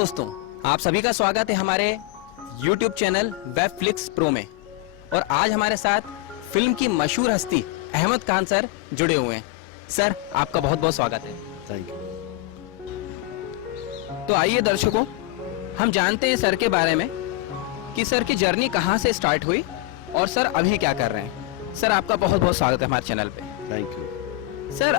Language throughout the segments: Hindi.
दोस्तों, आप सभी का स्वागत है हमारे YouTube चैनल वेबफ्लिक्स प्रो में। और आज हमारे साथ फिल्म की मशहूर हस्ती अहमद खान सर जुड़े हुए हैं। सर, आपका बहुत बहुत स्वागत है। Thank you. तो आइए दर्शकों, हम जानते हैं सर के बारे में कि सर की जर्नी कहां से स्टार्ट हुई और सर अभी क्या कर रहे हैं। सर, आपका बहुत बहुत स्वागत है हमारे चैनल पे। Thank you. सर,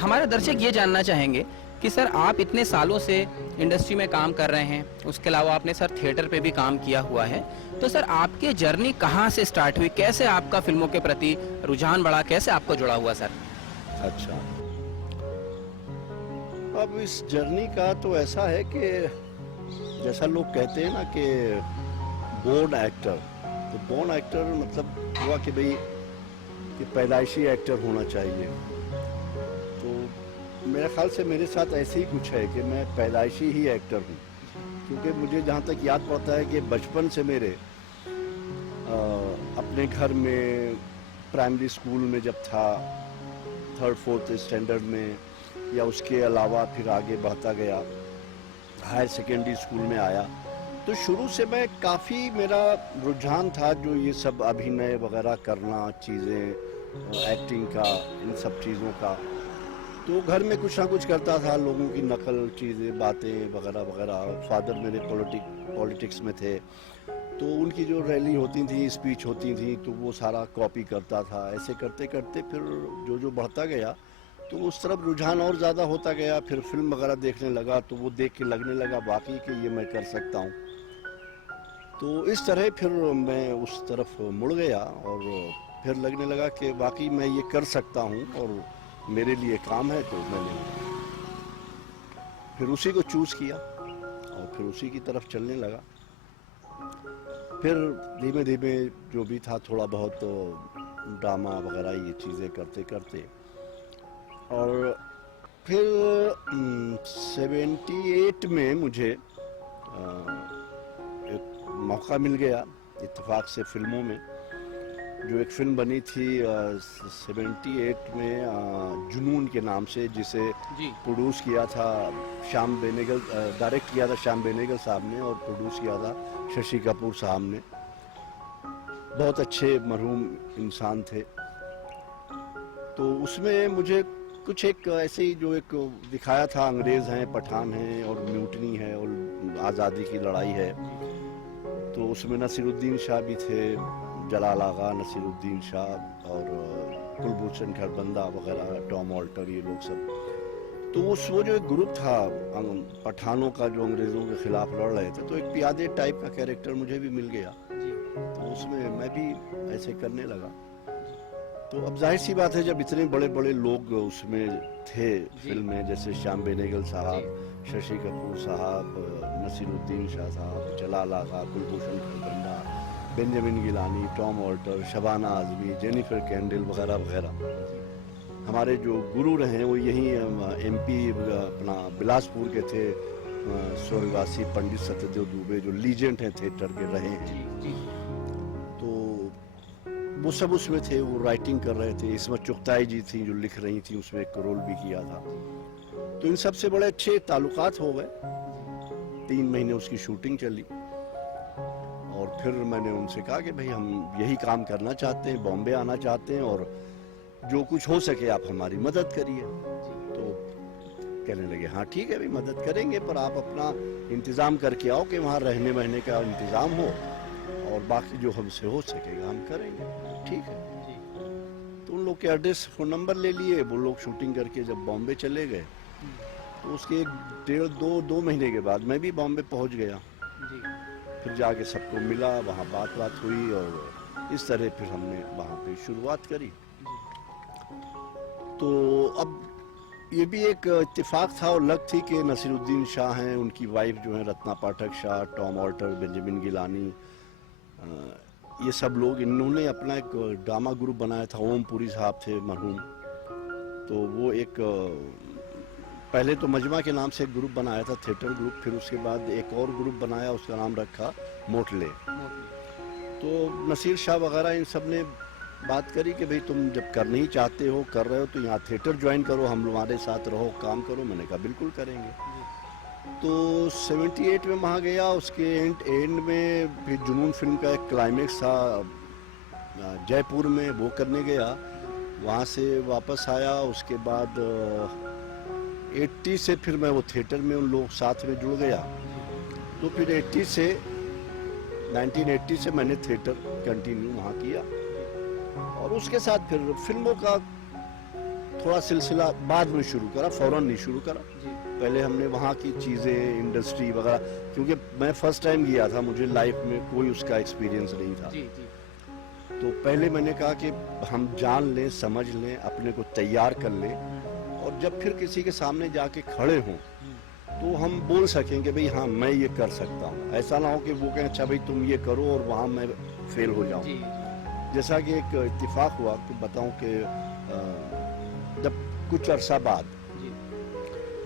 हमारे दर्शक ये जानना चाहेंगे कि सर आप इतने सालों से इंडस्ट्री में काम कर रहे हैं, उसके अलावा आपने सर थिएटर पे भी काम किया हुआ है, तो सर आपकी जर्नी कहाँ से स्टार्ट हुई, कैसे आपका फिल्मों के प्रति रुझान बढ़ा, कैसे आपको जुड़ा हुआ सर? अच्छा, अब इस जर्नी का तो ऐसा है कि जैसा लोग कहते हैं ना कि बोर्न एक्टर, तो बोर्न एक्टर मतलब हुआ कि भाई कि पैदाइशी एक्टर होना चाहिए। तो मेरे ख्याल से मेरे साथ ऐसे ही कुछ है कि मैं पैदाइशी ही एक्टर हूँ, क्योंकि मुझे जहाँ तक याद पड़ता है कि बचपन से मेरे अपने घर में प्राइमरी स्कूल में जब था 3rd-4th स्टैंडर्ड में, या उसके अलावा फिर आगे बढ़ता गया हायर सेकेंडरी स्कूल में आया, तो शुरू से मैं काफ़ी मेरा रुझान था जो ये सब अभिनय वगैरह करना, चीज़ें एक्टिंग का, इन सब चीज़ों का। तो घर में कुछ ना कुछ करता था, लोगों की नकल, चीज़ें, बातें वगैरह वगैरह। फादर मेरे पॉलिटिक्स में थे, तो उनकी जो रैली होती थी, स्पीच होती थी, तो वो सारा कॉपी करता था। ऐसे करते करते फिर जो जो बढ़ता गया तो उस तरफ रुझान और ज़्यादा होता गया। फिर फिल्म वगैरह देखने लगा तो वो देख के लगने लगा वाकई कि ये मैं कर सकता हूँ। तो इस तरह फिर मैं उस तरफ मुड़ गया और फिर लगने लगा कि वाकई मैं ये कर सकता हूँ और मेरे लिए काम है। तो मैंने फिर उसी को चूज़ किया और फिर उसी की तरफ चलने लगा। फिर धीमे धीमे जो भी था थोड़ा बहुत ड्रामा वगैरह ये चीज़ें करते करते, और फिर 78 में मुझे एक मौका मिल गया इत्तेफाक से फिल्मों में। जो एक फिल्म बनी थी 78 में जुनून के नाम से, जिसे प्रोड्यूस किया था श्याम बेनेगल, डायरेक्ट किया था श्याम बेनेगल साहब ने और प्रोड्यूस किया था शशि कपूर साहब ने। बहुत अच्छे मरहूम इंसान थे। तो उसमें मुझे कुछ एक ऐसे ही जो एक दिखाया था, अंग्रेज़ हैं, पठान हैं और म्यूटनी है और आज़ादी की लड़ाई है। तो उसमें नसीरुद्दीन शाह भी थे, जलाल आगा, नसीरुद्दीन शाह और कुलभूषण खरबंदा वगैरह, टॉम ऑल्टर, ये लोग सब। तो वो जो एक ग्रुप था पठानों का जो अंग्रेज़ों के खिलाफ लड़ रहे थे, तो एक पियादे टाइप का कैरेक्टर मुझे भी मिल गया। तो उसमें मैं भी ऐसे करने लगा। तो अब जाहिर सी बात है, जब इतने बड़े बड़े लोग उसमें थे फिल्म में, जैसे श्याम बेनेगल साहब, शशि कपूर साहब, नसीरुद्दीन शाह साहब, Jalal Agha, Kulbhushan Kharbanda, Benjamin Gilani, Tom Alter, Shabana Azmi, Jennifer Kendal वगैरह वगैरह। हमारे जो गुरु रहे वो यहीं MP अपना बिलासपुर के थे, स्वर्गवासी पंडित सत्यदेव दुबे, जो लीजेंड हैं थिएटर के रहे हैं। तो वो सब उसमें थे, वो राइटिंग कर रहे थे। इसमें चुगताई जी थी जो लिख रही थी, उसमें एक रोल भी किया था। तो इन सब से बड़े अच्छे ताल्लुकात हो गए। 3 महीने उसकी शूटिंग चली और फिर मैंने उनसे कहा कि भाई हम यही काम करना चाहते हैं, बॉम्बे आना चाहते हैं और जो कुछ हो सके आप हमारी मदद करिए। तो कहने लगे हाँ ठीक है भाई, मदद करेंगे, पर आप अपना इंतज़ाम करके आओ कि वहाँ रहने वहने का इंतज़ाम हो, और बाकी जो हमसे हो सकेगा हम करेंगे। ठीक है। तो उन लोग के एड्रेस, फ़ोन नंबर ले लिए। वो लोग शूटिंग करके जब बॉम्बे चले गए तो उसके 1.5-2 महीने के बाद मैं भी बॉम्बे पहुंच गया। फिर जाके सबको मिला, वहाँ बात हुई और इस तरह फिर हमने वहाँ पे शुरुआत करी। तो अब ये भी एक इत्तेफाक था और लक थी कि नसीरुद्दीन शाह हैं, उनकी वाइफ जो है Ratna Pathak Shah, Tom Alter, Benjamin Gilani, ये सब लोग, इन्होंने अपना एक ड्रामा ग्रुप बनाया था। ओम पुरी साहब थे मरहूम, तो वो एक पहले तो मजमा के नाम से एक ग्रुप बनाया था, थिएटर ग्रुप। फिर उसके बाद एक और ग्रुप बनाया, उसका नाम रखा मोटले। तो नसीर शाह वगैरह इन सब ने बात करी कि भाई तुम जब करना ही चाहते हो, कर रहे हो, तो यहाँ थिएटर ज्वाइन करो, हम हमारे साथ रहो, काम करो। मैंने कहा बिल्कुल करेंगे। तो 78 में वहाँ गया, उसके एंड में फिर जुनून फिल्म का एक क्लाइमेक्स था जयपुर में, वो करने गया। वहाँ से वापस आया, उसके बाद 80 से फिर मैं वो थिएटर में उन लोग साथ में जुड़ गया। तो फिर 1980 से मैंने थिएटर कंटिन्यू वहाँ किया, और उसके साथ फिर फिल्मों का थोड़ा सिलसिला बाद में शुरू करा, फौरन नहीं शुरू करा। पहले हमने वहाँ की चीज़ें, इंडस्ट्री वगैरह, क्योंकि मैं फर्स्ट टाइम गया था, मुझे लाइफ में कोई उसका एक्सपीरियंस नहीं था। तो पहले मैंने कहा कि हम जान लें, समझ लें, अपने को तैयार कर लें, और जब फिर किसी के सामने जाके खड़े हों तो हम बोल सकेंगे भाई हाँ मैं ये कर सकता हूँ। ऐसा ना हो कि वो कहें अच्छा भाई तुम ये करो और वहाँ मैं फेल हो जाऊँ। जैसा कि एक इत्तेफाक हुआ तो बताऊँ कि जब कुछ अरसा बाद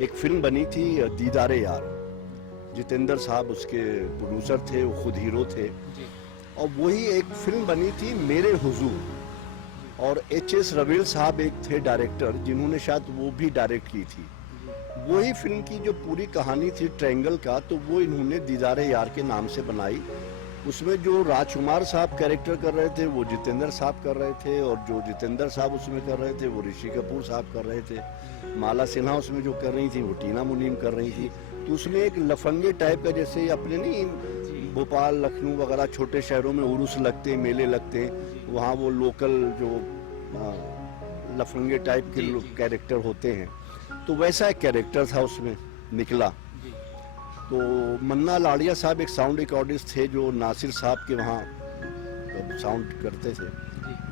एक फिल्म बनी थी दीदारे यार, जितेंद्र साहब उसके प्रोड्यूसर थे, वो खुद हीरो थे, और वही एक फिल्म बनी थी मेरे हुजूर, और HS रवेल साहब एक थे डायरेक्टर, जिन्होंने शायद वो भी डायरेक्ट की थी। वही फिल्म की जो पूरी कहानी थी ट्रायंगल का, तो वो इन्होंने दीदारे यार के नाम से बनाई। उसमें जो राजकुमार साहब कैरेक्टर कर रहे थे वो जितेंद्र साहब कर रहे थे, और जो जितेंद्र साहब उसमें कर रहे थे वो ऋषि कपूर साहब कर रहे थे। माला सिन्हा उसमें जो कर रही थी वो टीना मुनीम कर रही थी। तो उसमें एक लफंगे टाइप का, जैसे अपने नहीं भोपाल, लखनऊ वगैरह छोटे शहरों में उर्स लगते हैं, मेले लगते हैं, वहाँ वो लोकल जो लफंगे टाइप के कैरेक्टर होते हैं, तो वैसा एक कैरेक्टर था उसमें निकला। तो मन्ना लाड़िया साहब एक साउंड रिकॉर्डिस्ट थे जो नासिर साहब के वहाँ साउंड करते थे,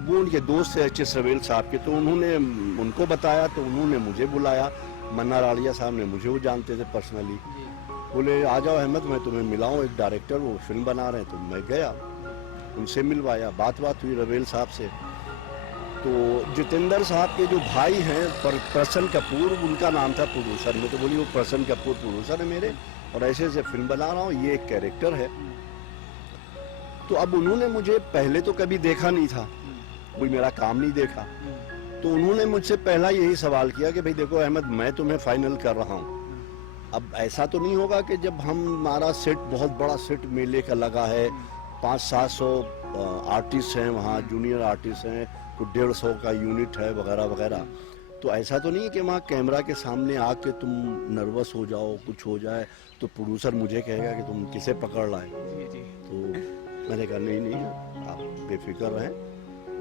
वो उनके दोस्त थे HS रवेल साहब के। तो उन्होंने उनको बताया, तो उन्होंने मुझे बुलाया। मन्ना लाड़िया साहब ने मुझे वो जानते थे पर्सनली, बोले आ जाओ अहमद मैं तुम्हें मिलाऊं एक डायरेक्टर, वो फिल्म बना रहे हैं। तो मैं गया, उनसे मिलवाया, बात हुई रवेल साहब से। तो जितेंद्र साहब के जो भाई हैं प्रसन कपूर, उनका नाम था प्रोड्यूसर में, तो बोली वो प्रसन कपूर प्रोड्यूसर है मेरे, और ऐसे ऐसे फिल्म बना रहा हूँ, ये एक कैरेक्टर है। तो अब उन्होंने मुझे पहले तो कभी देखा नहीं था, कोई मेरा काम नहीं देखा, तो उन्होंने मुझसे पहला यही सवाल किया कि भाई देखो अहमद मैं तुम्हें फाइनल कर रहा हूँ। अब ऐसा तो नहीं होगा कि जब हमारा सेट, बहुत बड़ा सेट मेले का लगा है, 500-700 आर्टिस्ट हैं वहाँ, जूनियर आर्टिस्ट हैं, कुछ 150 का यूनिट है वगैरह वगैरह, तो ऐसा तो नहीं है कि वहाँ कैमरा के सामने आके तुम नर्वस हो जाओ, कुछ हो जाए तो प्रोड्यूसर मुझे कहेगा कि तुम किसे पकड़ लाए। तो मैंने कहा नहीं आप बेफिक्र रहें,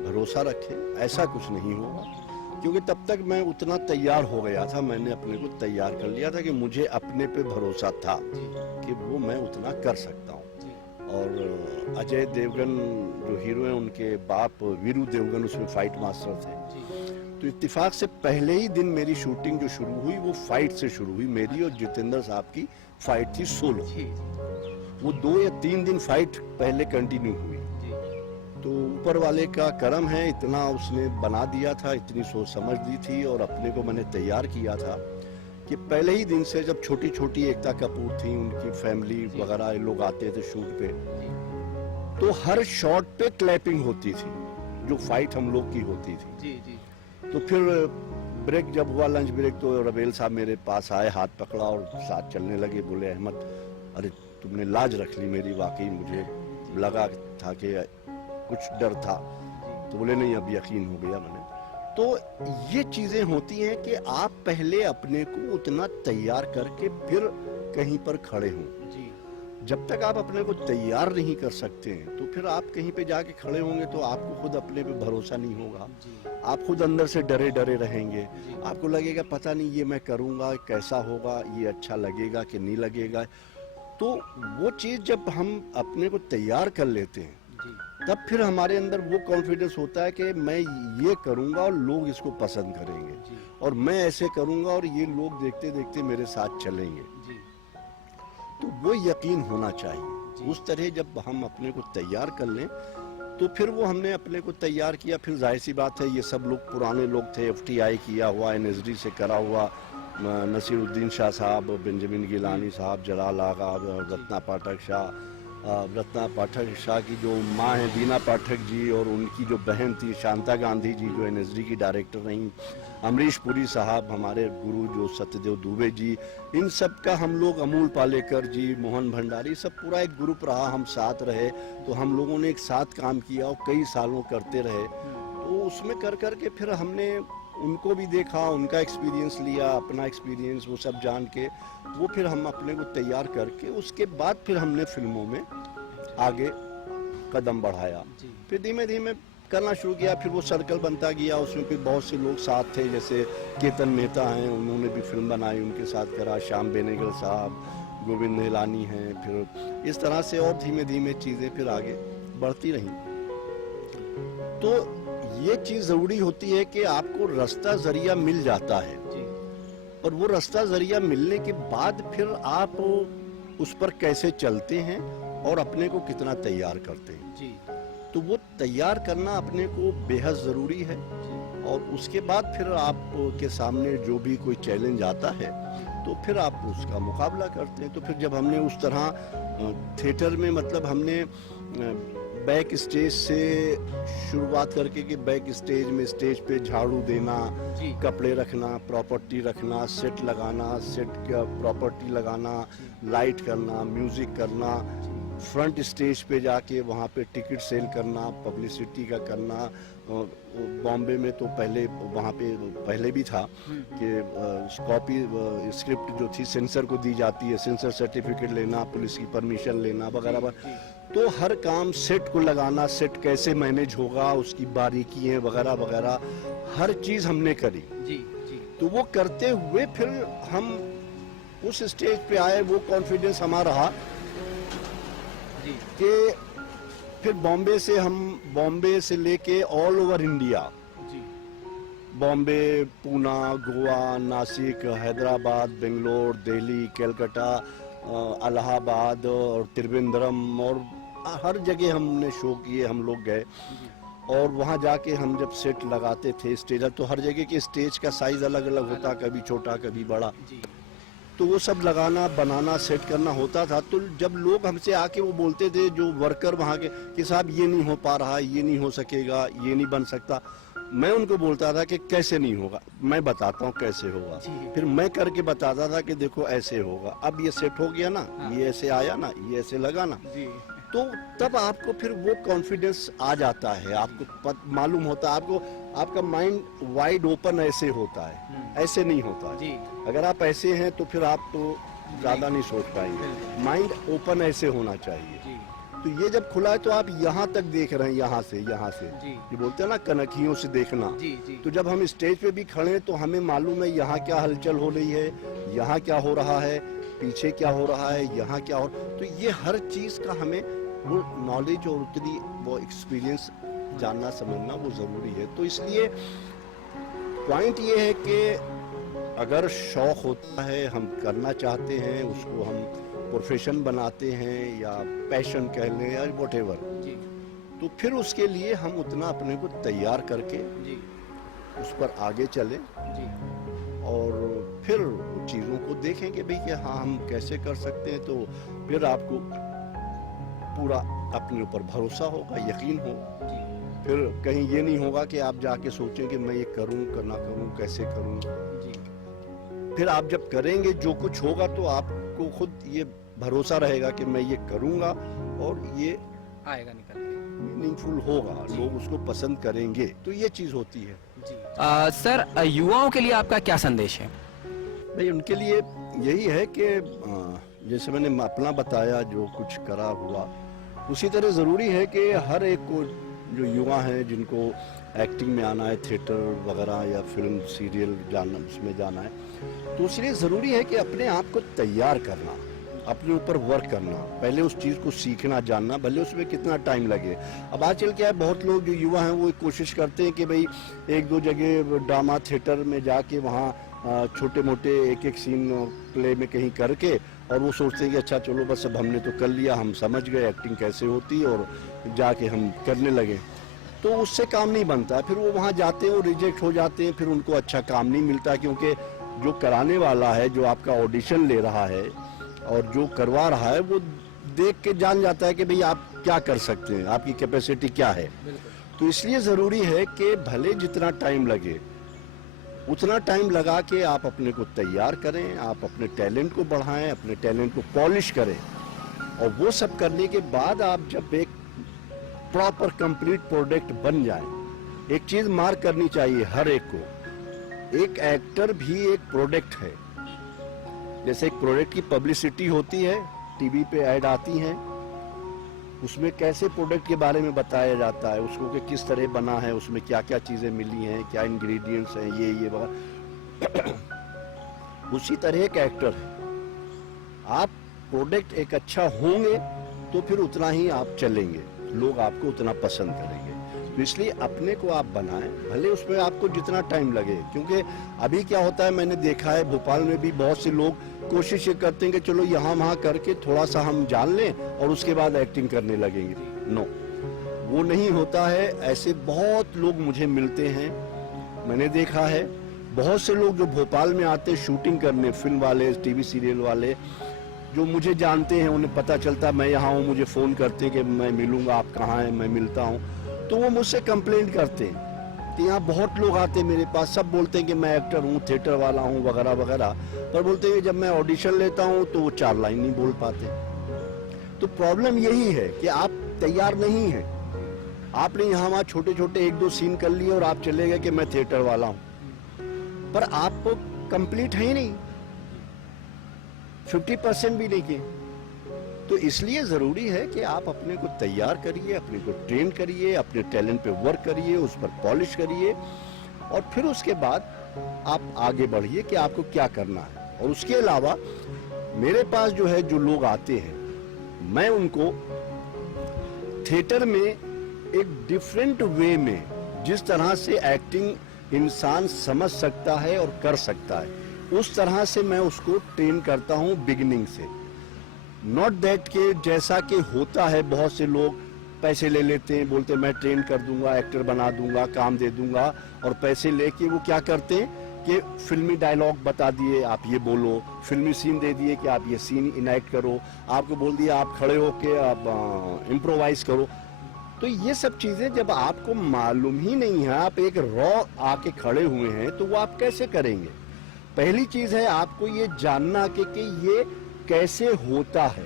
भरोसा रखें, ऐसा कुछ नहीं होगा। क्योंकि तब तक मैं उतना तैयार हो गया था, मैंने अपने को तैयार कर लिया था कि मुझे अपने पे भरोसा था कि वो मैं उतना कर सकता हूँ। और अजय देवगन जो हीरो हैं, उनके बाप वीरू देवगन उसमें फाइट मास्टर थे। तो इत्तेफाक से पहले ही दिन मेरी शूटिंग जो शुरू हुई वो फाइट से शुरू हुई। मेरी और जितेंद्र साहब की फाइट थी सोलो, वो 2 या 3 दिन फाइट पहले कंटिन्यू हुई। तो ऊपर वाले का करम है, इतना उसने बना दिया था, इतनी सोच समझ दी थी, और अपने को मैंने तैयार किया था कि पहले ही दिन से जब छोटी छोटी एकता कपूर थी, उनकी फैमिली वगैरह लोग आते थे शूट पे, तो हर शॉट पे क्लैपिंग होती थी जो फाइट हम लोग की होती थी। तो फिर ब्रेक जब हुआ, लंच ब्रेक, तो रवेल साहब मेरे पास आए, हाथ पकड़ा और साथ चलने लगे। बोले अहमद अरे तुमने लाज रख ली मेरी, वाकई मुझे लगा था कि कुछ डर था। तो बोले नहीं अब यकीन हो गया मैंने। तो ये चीजें होती हैं कि आप पहले अपने को उतना तैयार करके फिर कहीं पर खड़े हों। जब तक आप अपने को तैयार नहीं कर सकते हैं तो फिर आप कहीं पे जाके खड़े होंगे तो आपको खुद अपने पे भरोसा नहीं होगा, आप खुद अंदर से डरे डरे रहेंगे, आपको लगेगा पता नहीं ये मैं करूँगा कैसा होगा, ये अच्छा लगेगा कि नहीं लगेगा। तो वो चीज़ जब हम अपने को तैयार कर लेते हैं तब फिर हमारे अंदर वो कॉन्फिडेंस होता है कि मैं ये करूँगा और लोग इसको पसंद करेंगे, और मैं ऐसे करूँगा और ये लोग देखते देखते मेरे साथ चलेंगे। तो वो यकीन होना चाहिए। उस तरह जब हम अपने को तैयार कर लें तो फिर वो हमने अपने को तैयार किया। फिर जाहिर सी बात है ये सब लोग पुराने लोग थे, FTI किया हुआ, NSD से करा हुआ, नसीरुद्दीन शाह साहब, बेंजामिन गिलानी साहब, जलाल आगा, रत्ना पाठक शाह, रत्ना पाठक शाह की जो माँ हैं दीना पाठक जी, और उनकी जो बहन थी शांता गांधी जी जो एनएसडी की डायरेक्टर रहीं, अमरीश पुरी साहब हमारे गुरु जो सत्यदेव दुबे जी, इन सब का हम लोग, अमूल पालेकर जी, मोहन भंडारी, सब पूरा एक ग्रुप रहा, हम साथ रहे। तो हम लोगों ने एक साथ काम किया और कई सालों करते रहे। तो उसमें कर कर के फिर हमने उनको भी देखा, उनका एक्सपीरियंस लिया, अपना एक्सपीरियंस वो सब जान के वो फिर हम अपने को तैयार करके उसके बाद फिर हमने फिल्मों में आगे कदम बढ़ाया। फिर धीमे धीमे करना शुरू किया, फिर वो सर्कल बनता गया, उसमें फिर बहुत से लोग साथ थे, जैसे केतन मेहता हैं, उन्होंने भी फिल्म बनाई, उनके साथ करा, श्याम बेनेगल साहब, गोविंद निहलानी हैं, फिर इस तरह से और धीमे धीमे चीज़ें फिर आगे बढ़ती रहीं। तो ये चीज़ ज़रूरी होती है कि आपको रास्ता ज़रिया मिल जाता है, और वो रास्ता ज़रिया मिलने के बाद फिर आप उस पर कैसे चलते हैं और अपने को कितना तैयार करते हैं जी। तो वो तैयार करना अपने को बेहद ज़रूरी है, और उसके बाद फिर आपके सामने जो भी कोई चैलेंज आता है तो फिर आप उसका मुकाबला करते हैं। तो फिर जब हमने उस तरह थिएटर में, मतलब हमने बैक स्टेज से शुरुआत करके कि बैक स्टेज में स्टेज पे झाड़ू देना, कपड़े रखना, प्रॉपर्टी रखना, सेट लगाना, सेट का प्रॉपर्टी लगाना, लाइट करना, म्यूजिक करना, फ्रंट स्टेज पे जाके वहाँ पे टिकट सेल करना, पब्लिसिटी का करना। बॉम्बे में तो पहले वहाँ पे पहले भी था कि कॉपी स्क्रिप्ट जो थी सेंसर को दी जाती है, सेंसर सर्टिफिकेट लेना, पुलिस की परमिशन लेना वगैरह। तो हर काम, सेट को लगाना, सेट कैसे मैनेज होगा, उसकी बारीकियाँ वगैरह वगैरह हर चीज़ हमने करी जी। तो वो करते हुए फिर हम उस स्टेज पे आए, वो कॉन्फिडेंस हमारा रहा कि फिर बॉम्बे से लेके all over India, Bombay, Poona, Goa, Nashik, Hyderabad, Bangalore, Delhi, Calcutta, Allahabad और त्रिवेंद्रम, और हर जगह हमने शो किए, हम लोग गए। और वहाँ जाके हम जब सेट लगाते थे स्टेज, तो हर जगह के स्टेज का साइज अलग अलग होता, कभी छोटा कभी बड़ा, तो वो सब लगाना, बनाना, सेट करना होता था। तो जब लोग हमसे आके वो बोलते थे, जो वर्कर वहाँ के, कि साहब ये नहीं हो पा रहा, ये नहीं हो सकेगा, ये नहीं बन सकता, मैं उनको बोलता था कि कैसे नहीं होगा, मैं बताता हूँ कैसे होगा। फिर मैं करके बताता था कि देखो ऐसे होगा, अब ये सेट हो गया ना, ये ऐसे आया ना, ये ऐसे लगा ना। तो तब आपको फिर वो कॉन्फिडेंस आ जाता है, आपको मालूम होता है, आपको आपका माइंड वाइड ओपन ऐसे होता है, ऐसे नहीं होता है। अगर आप ऐसे हैं तो फिर आप तो ज़्यादा नहीं सोच पाएंगे, माइंड ओपन ऐसे होना चाहिए। तो ये जब खुला है तो आप यहाँ तक देख रहे हैं, यहाँ से ये बोलते हैं ना कनखियों से देखना। तो जब हम स्टेज पे भी खड़े हैं तो हमें मालूम है यहाँ क्या हलचल हो रही है, यहाँ क्या हो रहा है, पीछे क्या हो रहा है, यहाँ क्या हो, तो ये हर चीज़ का हमें वो नॉलेज और उतनी वो एक्सपीरियंस जानना समझना वो ज़रूरी है। तो इसलिए पॉइंट ये है कि अगर शौक़ होता है, हम करना चाहते हैं, उसको हम प्रोफेशन बनाते हैं या पैशन कह लें या व्हाटएवर, तो फिर उसके लिए हम उतना अपने को तैयार करके उस पर आगे चलें और फिर चीज़ों को देखें कि भाई कि हाँ हम कैसे कर सकते हैं। तो फिर आपको पूरा अपने ऊपर भरोसा होगा, यकीन हो। फिर कहीं ये नहीं होगा कि आप जाके सोचें कि मैं ये करूं करना करूं, कैसे करूं। फिर आप जब करेंगे जो कुछ होगा तो आपको खुद ये भरोसा रहेगा कि मैं ये करूंगा और ये आएगा निकल, मीनिंगफुल होगा, लोग उसको पसंद करेंगे। तो ये चीज़ होती है सर, युवाओं के लिए आपका क्या संदेश है? भाई उनके लिए यही है कि जैसे मैंने अपना बताया, जो कुछ करा हुआ, उसी तरह ज़रूरी है कि हर एक को, जो युवा हैं जिनको एक्टिंग में आना है, थिएटर वगैरह या फिल्म सीरियल जाना, उसमें जाना है, तो इसलिए ज़रूरी है कि अपने आप को तैयार करना, अपने ऊपर वर्क करना, पहले उस चीज़ को सीखना, जानना, भले उसमें कितना टाइम लगे। अब आजकल क्या है, बहुत लोग जो युवा हैं वो कोशिश करते हैं कि भाई एक दो जगह ड्रामा थिएटर में जाके वहाँ छोटे मोटे एक एक सीन प्ले में कहीं करके, और वो सोचते हैं कि अच्छा चलो बस अब हमने तो कर लिया, हम समझ गए एक्टिंग कैसे होती है, और जाके हम करने लगे। तो उससे काम नहीं बनता। फिर वो वहाँ जाते हैं, वो रिजेक्ट हो जाते हैं, फिर उनको अच्छा काम नहीं मिलता, क्योंकि जो कराने वाला है, जो आपका ऑडिशन ले रहा है और जो करवा रहा है, वो देख के जान जाता है कि भाई आप क्या कर सकते हैं, आपकी कैपेसिटी क्या है। तो इसलिए ज़रूरी है कि भले जितना टाइम लगे उतना टाइम लगा के आप अपने को तैयार करें, आप अपने टैलेंट को बढ़ाएं, अपने टैलेंट को पॉलिश करें, और वो सब करने के बाद आप जब एक प्रॉपर कंप्लीट प्रोडक्ट बन जाए। एक चीज मार्क करनी चाहिए हर एक को, एक एक्टर भी एक प्रोडक्ट है। जैसे एक प्रोडक्ट की पब्लिसिटी होती है, टीवी पे ऐड आती हैं, उसमें कैसे प्रोडक्ट के बारे में बताया जाता है, उसको कि किस तरह बना है, उसमें क्या क्या चीजें मिली हैं, क्या इंग्रेडिएंट्स हैं, ये वगैरह। उसी तरह एक एक्टर है, आप प्रोडक्ट एक अच्छा होंगे तो फिर उतना ही आप चलेंगे, लोग आपको उतना पसंद करेंगे। तो इसलिए अपने को आप बनाएं, भले उसमें आपको जितना टाइम लगे। क्योंकि अभी क्या होता है, मैंने देखा है भोपाल में भी बहुत से लोग कोशिश ये करते हैं कि चलो यहाँ वहाँ करके थोड़ा सा हम जान लें और उसके बाद एक्टिंग करने लगेंगे। नो, वो नहीं होता है। ऐसे बहुत लोग मुझे मिलते हैं, मैंने देखा है बहुत से लोग जो भोपाल में आते हैं शूटिंग करने, फिल्म वाले, टीवी सीरियल वाले, जो मुझे जानते हैं, उन्हें पता चलता मैं यहाँ हूँ, मुझे फ़ोन करते हैं कि मैं मिलूँगा, आप कहाँ हैं, मैं मिलता हूँ, तो वो मुझसे कंप्लेंट करते हैं कि यहाँ बहुत लोग आते हैं मेरे पास, सब बोलते हैं कि मैं एक्टर हूँ, थिएटर वाला हूँ, वगैरह वगैरह, पर बोलते हैं जब मैं ऑडिशन लेता हूँ तो वो 4 लाइन नहीं बोल पाते। तो प्रॉब्लम यही है कि आप तैयार नहीं हैं। आपने यहाँ वहाँ छोटे छोटे 1-2 सीन कर लिए और आप चले गए कि मैं थिएटर वाला हूँ, पर आप कंप्लीट है ही नहीं, 50% भी नहीं किए। तो इसलिए जरूरी है कि आप अपने को तैयार करिए, अपने को ट्रेन करिए, अपने टैलेंट पे वर्क करिए, उस पर पॉलिश करिए, और फिर उसके बाद आप आगे बढ़िए कि आपको क्या करना है। और उसके अलावा मेरे पास जो है, जो लोग आते हैं, मैं उनको थिएटर में एक डिफरेंट वे में, जिस तरह से एक्टिंग इंसान समझ सकता है और कर सकता है, उस तरह से मैं उसको ट्रेन करता हूं बिगिनिंग से। नॉट दैट के जैसा कि होता है, बहुत से लोग पैसे ले लेते हैं, बोलते हैं मैं ट्रेन कर दूंगा, एक्टर बना दूंगा, काम दे दूंगा, और पैसे लेके वो क्या करते हैं कि फिल्मी डायलॉग बता दिए, आप ये बोलो, फिल्मी सीन दे दिए कि आप ये सीन इनैक्ट करो, आपको बोल दिया आप खड़े होके आप इम्प्रोवाइज करो। तो ये सब चीजें जब आपको मालूम ही नहीं है, आप एक रॉ आके खड़े हुए हैं, तो वो आप कैसे करेंगे। पहली चीज है आपको ये जानना कि ये कैसे होता है।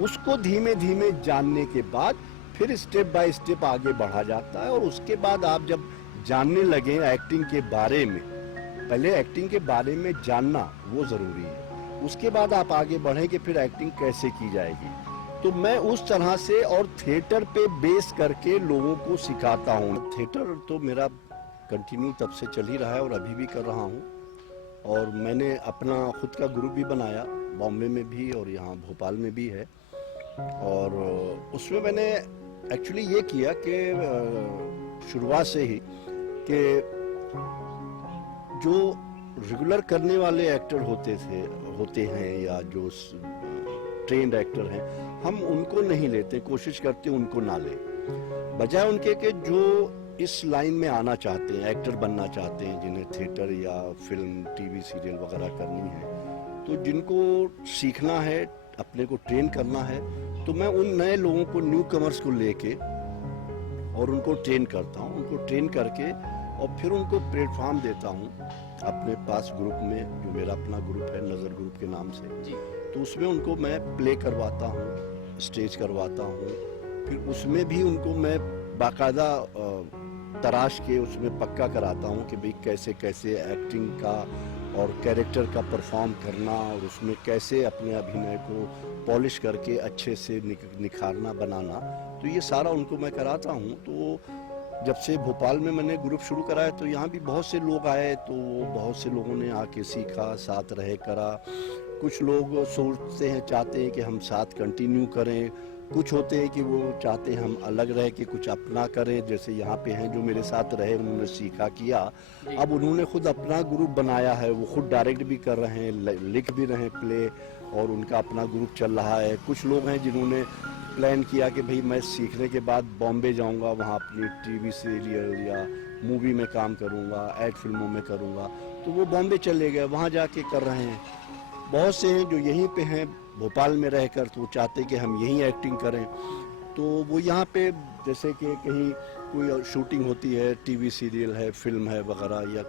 उसको धीमे धीमे जानने के बाद फिर स्टेप बाय स्टेप आगे बढ़ा जाता है। और उसके बाद आप जब जानने लगे एक्टिंग के बारे में, पहले एक्टिंग के बारे में जानना वो जरूरी है, उसके बाद आप आगे बढ़े कि फिर एक्टिंग कैसे की जाएगी। तो मैं उस तरह से और थिएटर पे बेस करके लोगों को सिखाता हूँ। थिएटर तो मेरा कंटिन्यू तब से चल ही रहा है और अभी भी कर रहा हूँ। और मैंने अपना खुद का ग्रुप भी बनाया, बॉम्बे में भी और यहाँ भोपाल में भी है। और उसमें मैंने एक्चुअली ये किया कि शुरुआत से ही कि जो रेगुलर करने वाले एक्टर होते हैं या जो ट्रेंड एक्टर हैं, हम उनको नहीं लेते, कोशिश करते उनको ना लें, बजाय उनके कि जो इस लाइन में आना चाहते हैं, एक्टर बनना चाहते हैं, जिन्हें थिएटर या फिल्म, टीवी सीरियल वगैरह करनी है, तो जिनको सीखना है, अपने को ट्रेन करना है, तो मैं उन नए लोगों को, न्यू कमर्स को लेके और उनको ट्रेन करता हूँ। उनको ट्रेन करके और फिर उनको प्लेटफॉर्म देता हूँ अपने पास ग्रुप में, जो मेरा अपना ग्रुप है नज़र ग्रुप के नाम से जी। तो उसमें उनको मैं प्ले करवाता हूँ, स्टेज करवाता हूँ, फिर उसमें भी उनको मैं बाकायदा तराश के उसमें पक्का कराता हूँ कि भाई कैसे कैसे एक्टिंग का और कैरेक्टर का परफॉर्म करना, और उसमें कैसे अपने अभिनय को पॉलिश करके अच्छे से निखारना, बनाना। तो ये सारा उनको मैं कराता हूँ। तो जब से भोपाल में मैंने ग्रुप शुरू कराया तो यहाँ भी बहुत से लोग आए, तो बहुत से लोगों ने आके सीखा, साथ रहे, करा। कुछ लोग सोचते हैं, चाहते हैं कि हम साथ कंटिन्यू करें, कुछ होते हैं कि वो चाहते हैं हम अलग रहे कि कुछ अपना करें। जैसे यहाँ पे हैं जो मेरे साथ रहे, उन्होंने सीखा, किया, अब उन्होंने खुद अपना ग्रुप बनाया है, वो खुद डायरेक्ट भी कर रहे हैं, लिख भी रहे हैं प्ले, और उनका अपना ग्रुप चल रहा है। कुछ लोग हैं जिन्होंने प्लान किया कि भाई मैं सीखने के बाद बॉम्बे जाऊंगा, वहाँ अपनी टीवी सीरियल या मूवी में काम करूंगा, एड फिल्मों में करूंगा, तो वो बॉम्बे चले गए, वहाँ जाके कर रहे हैं। बहुत से हैं जो यहीं पे हैं, भोपाल में रहकर, तो वो चाहते कि हम यहीं एक्टिंग करें। तो वो यहाँ पे जैसे कि कहीं कोई शूटिंग होती है, टीवी सीरियल है, फिल्म है वगैरह, या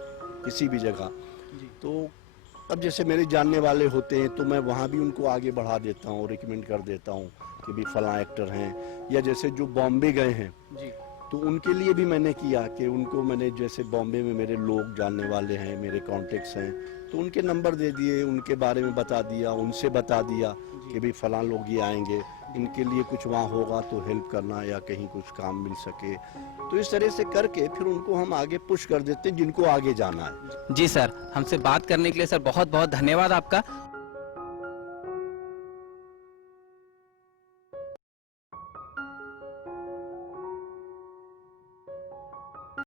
किसी भी जगह, तो अब जैसे मेरे जानने वाले होते हैं तो मैं वहाँ भी उनको आगे बढ़ा देता हूँ, रिकमेंड कर देता हूँ कि भी फलां एक्टर हैं। या जैसे जो बॉम्बे गए हैं तो उनके लिए भी मैंने किया कि उनको मैंने, जैसे बॉम्बे में मेरे लोग जानने वाले हैं, मेरे कॉन्टेक्ट्स हैं, तो उनके नंबर दे दिए, उनके बारे में बता दिया, उनसे बता दिया कि भाई फलां लोग ये आएंगे, इनके लिए कुछ वहाँ होगा तो हेल्प करना, या कहीं कुछ काम मिल सके। तो इस तरह से करके फिर उनको हम आगे पुश कर देते हैं जिनको आगे जाना है। जी सर, हमसे बात करने के लिए सर बहुत बहुत धन्यवाद आपका।